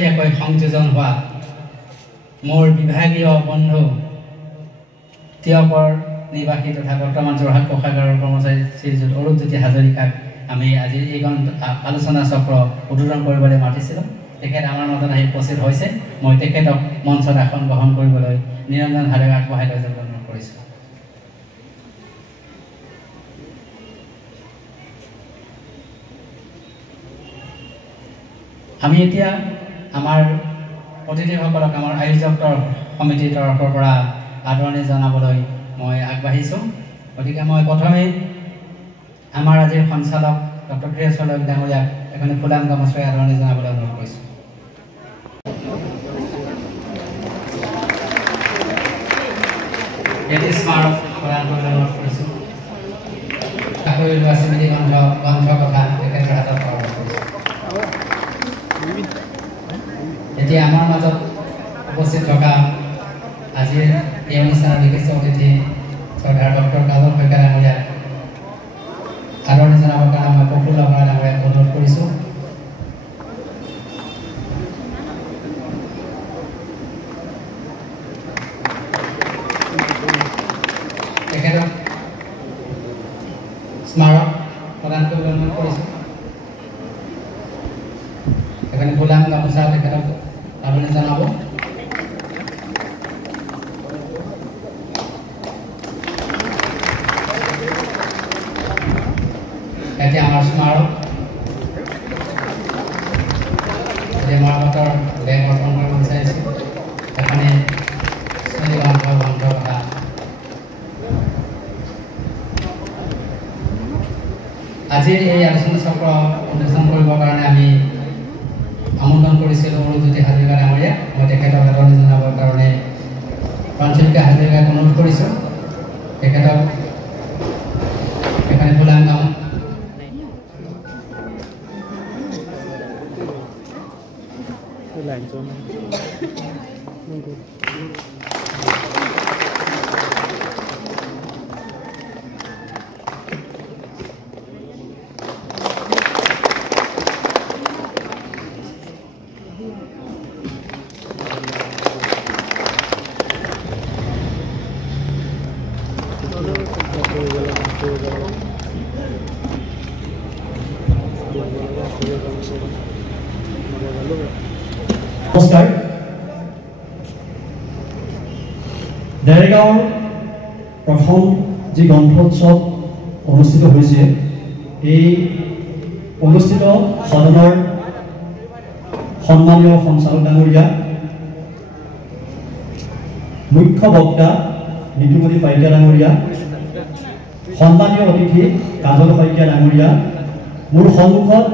সংযোজন হোৱা মোৰ বিভাগীয় বন্ধু তিয়কৰ নিবাসী তথা বৰ্তমান যোৰহাট কোষাগাৰৰ কৰ্মচাৰী শ্ৰীযুত অৰূপজ্যোতি হাজৰিকাক আমি আজি এইখন আলোচনা চক্ৰ উদ্বোধন কৰিবলৈ মাতিছিলোঁ। তেখেত আমাৰ মাজত আহি উপস্থিত হৈছে। মই তেখেতক মঞ্চত আসন গ্ৰহণ কৰিবলৈ নিৰঞ্জনভাৱে আগবঢ়াই লৈ যাব অনুৰোধ কৰিছোঁ। আমি এতিয়া আমাৰ অতিথিসকলক আমাৰ আয়োজক সমিতিৰ তৰফৰ পৰা আদৰণি জনাবলৈ মই আগবাঢ়িছোঁ। গতিকে মই প্ৰথমে আমাৰ আজিৰ সঞ্চালক ডক্টৰ প্ৰিয় চলক ডাঙৰীয়াক এখনি ফুলাম গামোচাৰে আদৰণি জনাবলৈ অনুৰোধ কৰিছোঁ। এটি স্মাৰক প্ৰদান কৰিবলৈ অনুৰোধ কৰিছোঁ। চাকৰি লোৱা স্মৃতি গ্ৰন্থ কথা তেখেতৰ হাতত প্ৰদান কৰিছোঁ। এতিয়া আমাৰ মাজত উপস্থিত থকা আজিৰ এই অনুষ্ঠানৰ বিশিষ্ট অতিথি শ্ৰদ্ধাৰ ডক্টৰ কাজল শইকীয়া ডাঙৰীয়াক আদৰণি জনাবৰ কাৰণে মই প্ৰফুল্ল বৰা ডাঙৰীয়াক অনুৰোধ কৰিছোঁ। তেখেতক স্মাৰক প্ৰদান কৰিবলৈ অনুৰোধ কৰিছোঁ। এখানে গোলাম গামোচা তেখেতক আদৰণি জনাব। এতিয়া আমাৰ স্মাৰক মৰামতৰ বেগ অৰ্পণ কৰিব বিচাৰিছোঁ। এখনি স্মৃতি গ্ৰন্থ কথা আজিৰ এই আলোচনা চক্ৰ উন্মোচন কৰিবৰ কাৰণে আমি আমন্ত্ৰণ কৰিছিলোঁ অৰূপজ্যোতি হাজৰিকা ডাঙৰীয়া। মই তেখেতক আদৰণি জনাবৰ কাৰণে প্ৰাঞ্চলিকা হাজৰিকাক অনুৰোধ কৰিছোঁ। তেখেতক এখানে ফুলাম গাম নমস্কাৰ। দেৰগাঁৱৰ প্ৰথম যি গ্ৰন্থোৎসৱ অনুষ্ঠিত হৈছে, এই অনুষ্ঠিত সদনৰ সন্মানীয় সঞ্চালক ডাঙৰীয়া, মুখ্য বক্তা নিতুমণি পাইকা ডাঙৰীয়া, সন্মানীয় অতিথি কাজল শইকীয়া ডাঙৰীয়া, মোৰ সন্মুখত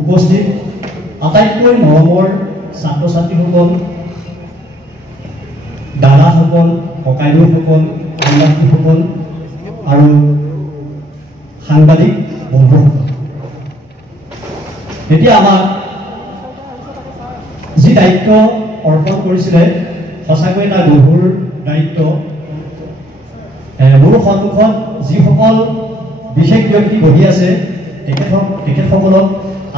উপস্থিত আটাইতকৈ মৰমৰ ছাত্ৰ ছাত্ৰীসকল, দাদাসকল, ককাইদেউসকল, কন্যাসকল আৰু সাংবাদিক বন্ধুসকল, এতিয়া আমাক যি দায়িত্ব অৰ্পণ কৰিছিলে সঁচাকৈ এটা গভীৰ দায়িত্ব। মোৰ সন্মুখত যিসকল বিশেষ ব্যক্তি বহি আছে তেখেতসকলক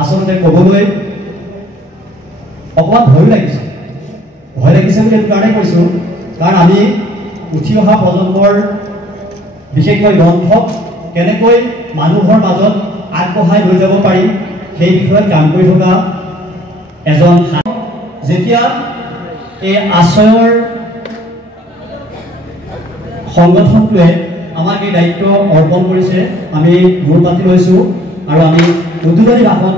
আচলতে ক'বলৈ অকণমান ভয় লাগিছে বুলি এইটো কাৰণে কৈছোঁ, কাৰণ আমি উঠি অহা প্ৰজন্মৰ বিশেষকৈ গ্ৰন্থক কেনেকৈ মানুহৰ মাজত আগবঢ়াই লৈ যাব পাৰি সেই বিষয়ত কাম কৰি থকা এজন। যেতিয়া এই আশ্ৰয়ৰ সংগঠনটোৱে আমাক এই দায়িত্ব অৰ্পণ কৰিছে, আমি মূৰ পাতি লৈছোঁ আৰু আমি উদ্বোধনী ভাষণ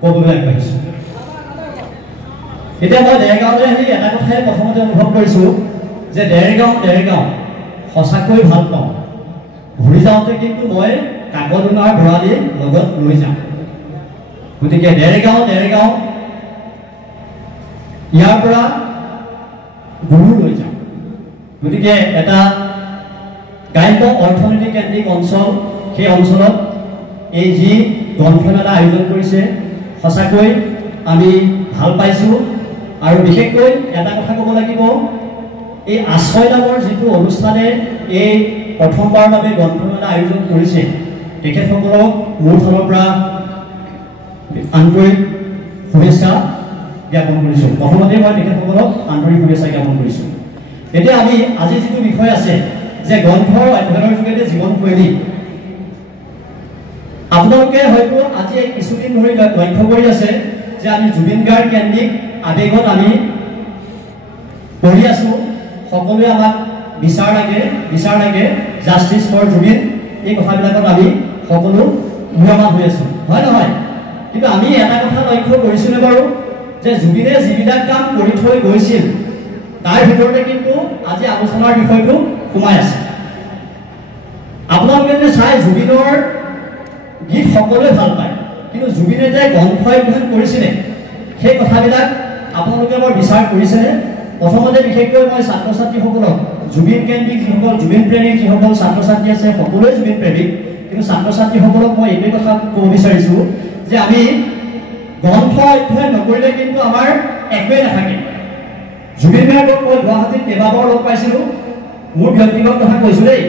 ক'বলৈ আগবাঢ়িছোঁ। এতিয়া মই দেৰগাঁৱলৈ আহি এটা কথাই প্ৰথমতে অনুভৱ কৰিছোঁ যে দেৰগাঁও সঁচাকৈ ভাল পাওঁ। ঘূৰি যাওঁতে কিন্তু মই কাকদোনাৰ ভৰালি লগত লৈ যাম। গতিকে দেৰগাঁও ইয়াৰ পৰা গুৰু লৈ যাম। গতিকে এটা গ্ৰাম্য অৰ্থনীতি কেন্দ্ৰিক অঞ্চল, সেই অঞ্চলত এই যি গ্ৰন্থমেলা আয়োজন কৰিছে সঁচাকৈ আমি ভাল পাইছোঁ। আৰু বিশেষকৈ এটা কথা ক'ব লাগিব, এই আশ্ৰয় নামৰ যিটো অনুষ্ঠানে এই প্ৰথমবাৰৰ বাবে গ্ৰন্থমেলা আয়োজন কৰিছে, তেখেতসকলক মোৰ ফালৰ পৰা আন্তৰিক শুভেচ্ছা জ্ঞাপন কৰিছোঁ। প্ৰথমতে মই তেখেতসকলক আন্তৰিক শুভেচ্ছা জ্ঞাপন কৰিছোঁ। এতিয়া আমি আজি যিটো বিষয় আছে যে গ্ৰন্থৰ অধ্যয়নৰ যোগেদি জীৱনশৈলী, আপোনালোকে হয়তো আজি কিছুদিন ধৰি লক্ষ্য কৰি আছে যে আমি জুবিন গাৰ্গ কেন্দ্ৰিক আৱেগত আমি পঢ়ি আছোঁ। সকলোৱে আমাক বিচাৰ লাগে জাষ্টিছ ফৰ জুবিন, এই কথাবিলাকত আমি সকলো ম্ৰিয়মান হৈ আছোঁ, হয় নহয়? কিন্তু আমি এটা কথা লক্ষ্য কৰিছোঁনে বাৰু যে জুবিনে যিবিলাক কাম কৰি থৈ গৈছিল তাৰ ভিতৰতে কিন্তু আজি আলোচনাৰ বিষয়টো সোমাই আছে। আপোনালোকে যে চাই জুবিনৰ গীত সকলোৱে ভাল পায়, কিন্তু জুবিনে যে গ্ৰন্থ অধ্যয়ন কৰিছিলে সেই কথাবিলাক আপোনালোকে বৰ বিচাৰ কৰিছেনে? প্ৰথমতে বিশেষকৈ মই ছাত্ৰ ছাত্ৰীসকলক জুবিন কেন্দ্ৰিক যিসকল জুবিন প্ৰেমিক যিসকল ছাত্ৰ ছাত্ৰী আছে সকলোৱে জুবিন প্ৰেমিক, কিন্তু ছাত্ৰ ছাত্ৰীসকলক মই এইটোৱে কথা ক'ব বিচাৰিছোঁ যে আমি গ্ৰন্থ অধ্যয়ন নকৰিলে কিন্তু আমাৰ একোৱেই নাথাকে। জুবিন গাৰ্গক মই গুৱাহাটীত কেইবাবাৰ লগ পাইছিলোঁ। মোৰ ব্যক্তিগত কথা কৈছোঁ দেই,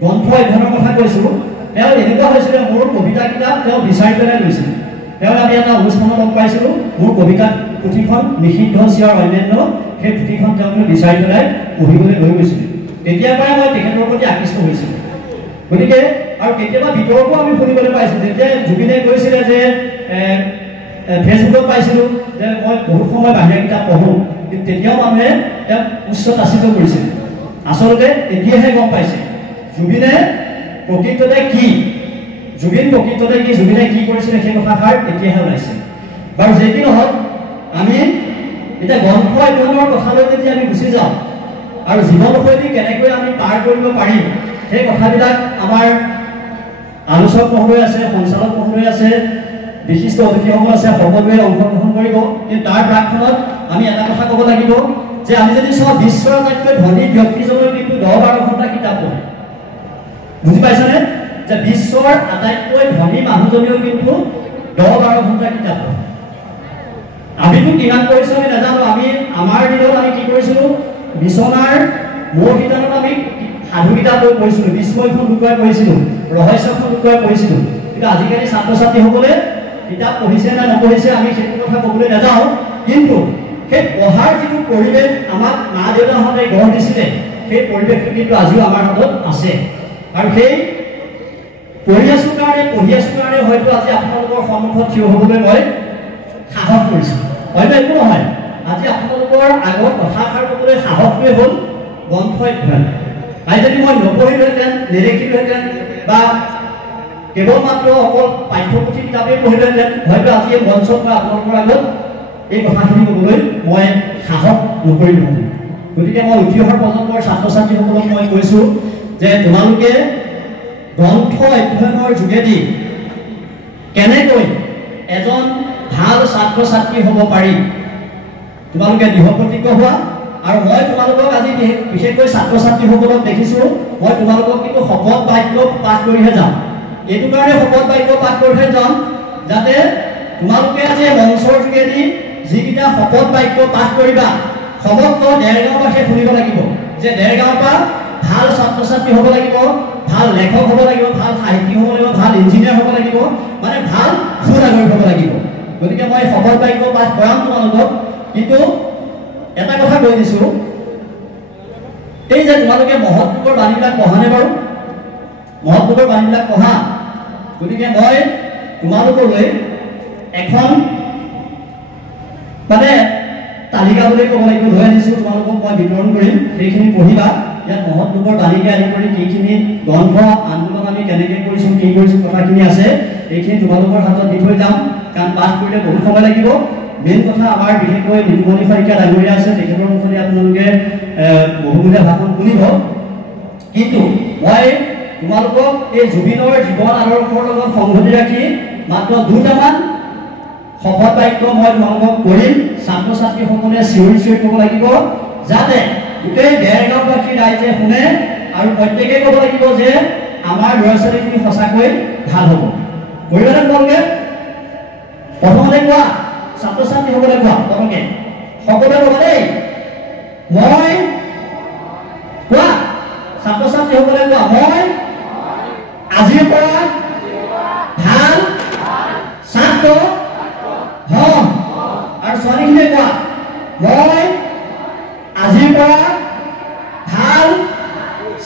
গ্ৰন্থ অধ্যয়নৰ কথা কৈছোঁ। তেওঁ এনেকুৱা হৈছিলে, মোৰ কবিতা কিতাপ তেওঁ বিচাৰি পেলাই লৈছিল। তেওঁ আমি এটা অনুষ্ঠানত লগ পাইছিলোঁ, মোৰ কবিতা পুথিখন নিষিদ্ধ চিয়াৰ অন্যান্য সেই পুথিখন তেওঁলোকে বিচাৰি পেলাই পঢ়িবলৈ লৈ গৈছিল। তেতিয়াৰ পৰাই মই তেখেতৰ প্ৰতি আকৃষ্ট হৈছিলোঁ। গতিকে আৰু কেতিয়াবা বিতৰ্কো আমি শুনিবলৈ পাইছোঁ, যেতিয়া জুবিনে কৈছিলে যে ফেচবুকত পাইছিলোঁ যে মই বহুত সময় বাহিৰা কিতাপ পঢ়োঁ, কিন্তু তেতিয়াও মানুহে তেওঁক উচ্চ তাচিত কৰিছিল। আচলতে এতিয়াহে গম পাইছে জুবিনে প্ৰকৃততে কি, জুবিনে কি কৰিছিলে সেই কথাষাৰ এতিয়াহে ওলাইছে। বাৰু যি কি নহওক, আমি এতিয়া গ্ৰন্থ অধ্যয়নৰ কথালৈ যদি আমি গুচি যাওঁ আৰু জীৱনশৈলী কেনেকৈ আমি পাৰ কৰিব পাৰিম সেই কথাবিলাক আমাৰ আলোচক মহোদয় আছে, সঞ্চালক মহোদয় আছে, বিশিষ্ট অতিথিসকল আছে, সকলোৱে অংশগ্ৰহণ কৰিব। কিন্তু তাৰ প্ৰাকখনত আমি এটা কথা ক'ব লাগিব যে আমি যদি চাওঁ বিশ্বৰ আটাইতকৈ ধনী ব্যক্তিজনৰ কিন্তু 10-12 ঘণ্টা কিতাপ পঢ়ে। বুজি পাইছেনে? যে বিশ্বৰ আটাইতকৈ ধনী মানুহজনেও কিন্তু 10-12 ঘণ্টা কিতাপ পঢ়ে। আমিতো কিমান কৰিছোঁ আমি নাজানো। আমি আমাৰ দিনত আমি কি কৰিছিলোঁ, বিচনাৰ মূৰ কিতাপত আমি সাধু কিতাপ পঢ়িছিলোঁ, বিস্ময়খন লুকুৱাই পঢ়িছিলোঁ, ৰহস্যখন লুকুৱাই পঢ়িছিলোঁ। কিন্তু আজিকালি ছাত্ৰ ছাত্ৰীসকলে কিতাপ পঢ়িছে নে নপঢ়িছে আমি সেইটো কথা ক'বলৈ নাযাওঁ, কিন্তু সেই পঢ়াৰ যিটো পৰিৱেশ আমাক মা দেউতাহঁতে গঢ় দিছিলে সেই পৰিৱেশটো কিন্তু আজিও আমাৰ হাতত আছে। আৰু সেই পঢ়ি আছোঁ কাৰণে হয়তো আজি আপোনালোকৰ সন্মুখত থিয় হ'বলৈ মই সাহস কৰিছোঁ। হয়তো একো নহয়, আজি আপোনালোকৰ আগত কথাষাৰ ক'বলৈ সাহসটোৱে হ'ল গ্ৰন্থ অধ্যয়ন। আজি যদি মই নপঢ়িলোহেঁতেন, নেদেখিলোহেঁতেন বা কেৱল মাত্ৰ অকল পাঠ্যপুথি কিতাপেই পঢ়িলোহেঁতেন, হয়তো আজি এই মঞ্চত বা আপোনালোকৰ আগত এই কথাখিনি ক'বলৈ মই সাহস নকৰিলোহেঁতেন। গতিকে মই উঠি অহা প্ৰজন্মৰ ছাত্ৰ ছাত্ৰীসকলক মই কৈছোঁ যে তোমালোকে গ্ৰন্থ অধ্যয়নৰ যোগেদি কেনেকৈ এজন ভাল ছাত্ৰ ছাত্ৰী হ'ব পাৰি তোমালোকে দৃঢ় প্ৰতিজ্ঞ হোৱা। আৰু মই তোমালোকক আজি বিশেষকৈ ছাত্ৰ ছাত্ৰীসকলক দেখিছোঁ, মই তোমালোকক কিন্তু শপত বাক্য পাঠ কৰিহে যাম। এইটো কাৰণে শপত বাক্য পাঠ কৰিহে যাম যাতে তোমালোকে আজি মঞ্চৰ যোগেদি যিকেইটা শপত বাক্য পাঠ কৰিবা সমগ্ৰ দেৰগাঁওবাসীয়ে শুনিব লাগিব যে দেৰগাঁৱৰ পৰা ভাল ছাত্ৰ ছাত্ৰী হ'ব লাগিব, ভাল লেখক হ'ব লাগিব, ভাল সাহিত্যিক হ'ব লাগিব, ভাল ইঞ্জিনিয়াৰ হ'ব লাগিব, মানে ভাল সুনাগৰিক হ'ব লাগিব। গতিকে মই শপত বাক্য পাঠ কৰাম তোমালোকক। কিন্তু এটা কথা কৈ দিছোঁ, এই যে তোমালোকে মহৎলোকৰ বাণীবিলাক পঢ়ানে বাৰু? মহৎলোকৰ বাণীবিলাক পঢ়া। গতিকে মই তোমালোকলৈ এখন মানে তালিকা বুলি ক'ব লাগিব লৈ আনিছোঁ, তোমালোকক মই বিতৰণ কৰিম, সেইখিনি পঢ়িবা। ইয়াত মহৎলোকৰ বাণীকে আদি কৰি কিখিনি গ্ৰন্থ আন্দোলন আমি কেনেকৈ কৰিছোঁ, কি কৰিছোঁ কথাখিনি আছে, এইখিনি তোমালোকৰ হাতত দি থৈ যাম, কাৰণ পাঠ কৰিলে বহুত সময় লাগিব। মেইন কথা আমাৰ বিশেষকৈ নিতুমণি শইকীয়া ডাঙৰীয়া আছে, তেখেতৰ মুখতে আপোনালোকে বহুমূলীয়া ভাষণ শুনিব। কিন্তু মই তোমালোকক এই জুবিনৰ জীৱন আদৰ্শৰ লগত সংগতি ৰাখি মাত্ৰ দুটামান শপত বাক্য মই তোমালোকক কৰিম। ছাত্ৰ ছাত্ৰীসকলে চিঞৰি চিঞৰি ক'ব লাগিব যাতে গোটেই দেৰগাঁওবাসী ৰাইজে শুনে আৰু প্ৰত্যেকে ক'ব লাগিব যে আমাৰ ল'ৰা ছোৱালীখিনি সঁচাকৈ ভাল হ'ব। কৰিবানে তোমালোকে? প্ৰথমতে কোৱা, ছাত্ৰ ছাত্ৰীসকলে কোৱা, প্ৰথমে সকলোৱে ক'বা দেই। মই কোৱা, ছাত্ৰ ছাত্ৰীসকলে কোৱা, মই আজিৰ পৰা ভাল ছাত্ৰ হ'ম। আৰু ছোৱালীখিনি কোৱা মই আজিৰ পৰা ভাল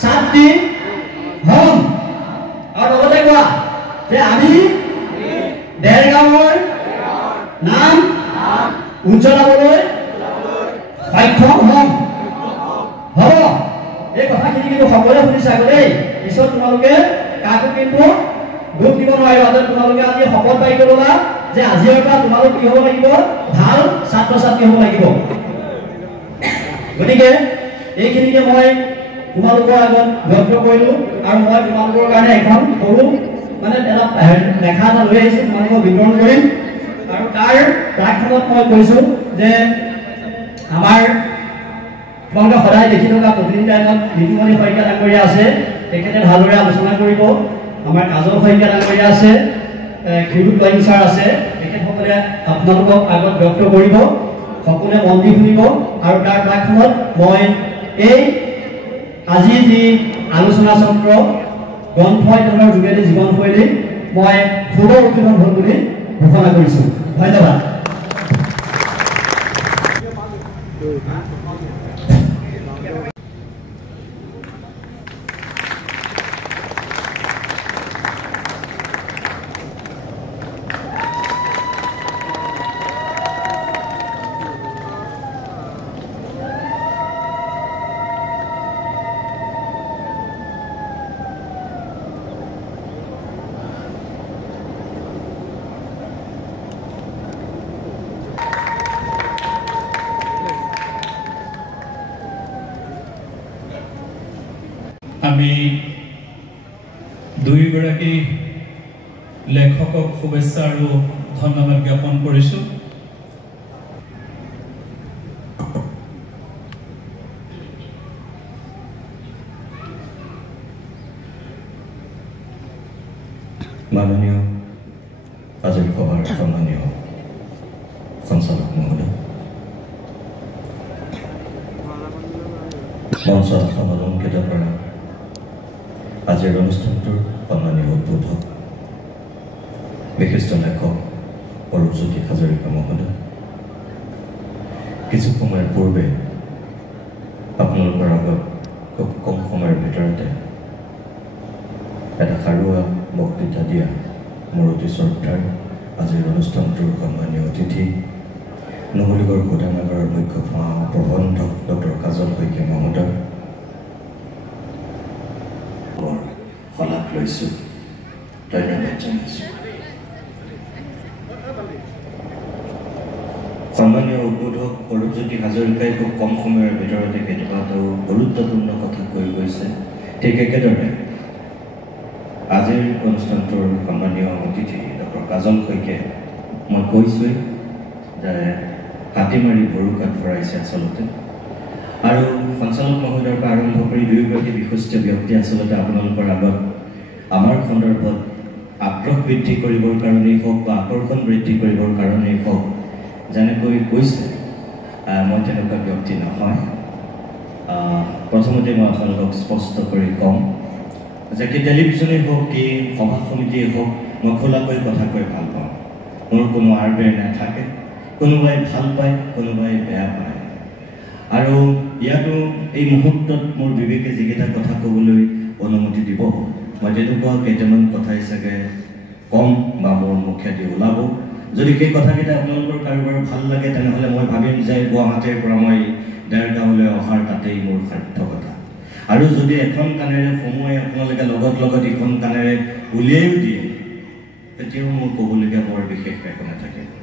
ছাত্ৰী হ'ম আৰু লগতে কোৱা যে আমি দেৰগাঁৱৰ নাম উজ্জ্বলাবলৈ সক্ষম হ'ম হ'ব এই কথাখিনি কিন্তু সকলোৱে শুনিছা দেই পিছত তোমালোকে কাকো কিন্তু দুখ দিব নোৱাৰিবা যে তোমালোকে আজি শপত পাতি ল'লা যে আজিৰ পৰা তোমালোক কি হ'ব লাগিব ভাল ছাত্ৰ ছাত্ৰী হ'ব লাগিব গতিকে এইখিনিকে মই তোমালোকৰ আগত ব্যক্ত কৰিলোঁ আৰু মই তোমালোকৰ কাৰণে এখন সৰু মানে এটা লেখা এটা লৈ আহিছোঁ তোমালোকক বিতৰণ কৰিম আৰু তাৰ প্ৰাকখনত মই কৈছোঁ যে আমাৰ তোমালোকে সদায় দেখি থকা প্ৰতিনিধি টাইমত ঋতুমণি শইকীয়া ডাঙৰীয়া আছে তেখেতে ভালদৰে আলোচনা কৰিব আমাৰ কাজল শইকীয়া ডাঙৰীয়া আছে ক্ষীৰোদ লয়িং ছাৰ আছে তেখেতসকলে আপোনালোকক আগত ব্যক্ত কৰিব সকলোৱে মন দি শুনিব আৰু তাৰ প্ৰাকখনত মই এই আজি যি আলোচনা চক্ৰ গ্ৰন্থ অধ্যয়নৰ যোগেদি জীৱনশৈলী মই শুভ উদ্বোধন হ'ল বুলি ঘোষণা কৰিছোঁ ধন্যবাদ আমি দুয়োগৰাকী লেখকক শুভেচ্ছা আৰু ধন্যবাদ জ্ঞাপন কৰিছোঁ মাননীয় আজিৰ সভাৰ সন্মানীয় সঞ্চালক মহোদয় মঞ্চত সমালংকিত কৰা আজিৰ অনুষ্ঠানটোৰ সন্মানীয় উদ্বোধক বিশিষ্ট লেখক অৰূপজ্যোতি হাজৰিকা মহোদয় কিছু সময়ৰ পূৰ্বে আপোনালোকৰ আগত খুব কম সময়ৰ ভিতৰতে এটা সাৰুৱা বক্তৃতা দিয়া মোৰ অতি শ্ৰদ্ধাৰ আজিৰ অনুষ্ঠানটোৰ সন্মানীয় অতিথি নুমলীগড় শোধনাগাৰৰ মুখ্য প্ৰবন্ধক ডক্টৰ কাজল শইকীয়া মহোদয় শলাগ লৈছোঁ ধন্যবাদ জনাইছোঁ সন্মানীয় উদ্বোধক অৰূপজ্যোতি হাজৰিকাই খুব কম সময়ৰ ভিতৰতে কেইবাটাও গুৰুত্বপূৰ্ণ কথা কৈ গৈছে ঠিক একেদৰে আজিৰ অনুষ্ঠানটোৰ সন্মানীয় অতিথি ডক্টৰ কাজল শইকীয়াই মই কৈছোঁৱেই যে হাতী মাৰি ভৰুকাত ভৰাইছে আচলতে আৰু সঞ্চালক মহোদয়ৰ পৰা আৰম্ভ কৰি দুয়োগৰাকী বিশিষ্ট ব্যক্তি আচলতে আপোনালোকৰ আগত আমাৰ সন্দৰ্ভত আগ্ৰহ বৃদ্ধি কৰিবৰ কাৰণেই হওক বা আকৰ্ষণ বৃদ্ধি কৰিবৰ কাৰণেই হওক যেনেকৈ কৈছে মই তেনেকুৱা ব্যক্তি নহয় প্ৰথমতে মই আপোনালোকক স্পষ্ট কৰি ক'ম যে কি টেলিভিশ্যনেই হওক কি সভা সমিতিয়েই হওক মই খোলাকৈ কথা কৈ ভাল পাওঁ মোৰ কোনো আৰবেৰ নাথাকে কোনোবাই ভাল পায় কোনোবাই বেয়া পায় আৰু ইয়াতো এই মুহূৰ্তত মোৰ বিবেকে যিকেইটা কথা ক'বলৈ অনুমতি দিব মই তেনেকুৱা কেইটামান কথাই চাগে কম বা মোৰ মুখেদি ওলাব যদি সেই কথাকেইটা আপোনালোকৰ কাৰোবাৰ ভাল লাগে তেনেহ'লে মই ভাবিম যে গুৱাহাটীৰ পৰা মই দেৰগাঁৱলৈ অহাৰ তাতেই মোৰ সাৰ্থকতা আৰু যদি এখন কাণেৰে সময় আপোনালোকে লগত ইখন কাণেৰে উলিয়াইও দিয়ে তেতিয়াও মোৰ ক'বলগীয়া বৰ বিশেষ একো নাথাকে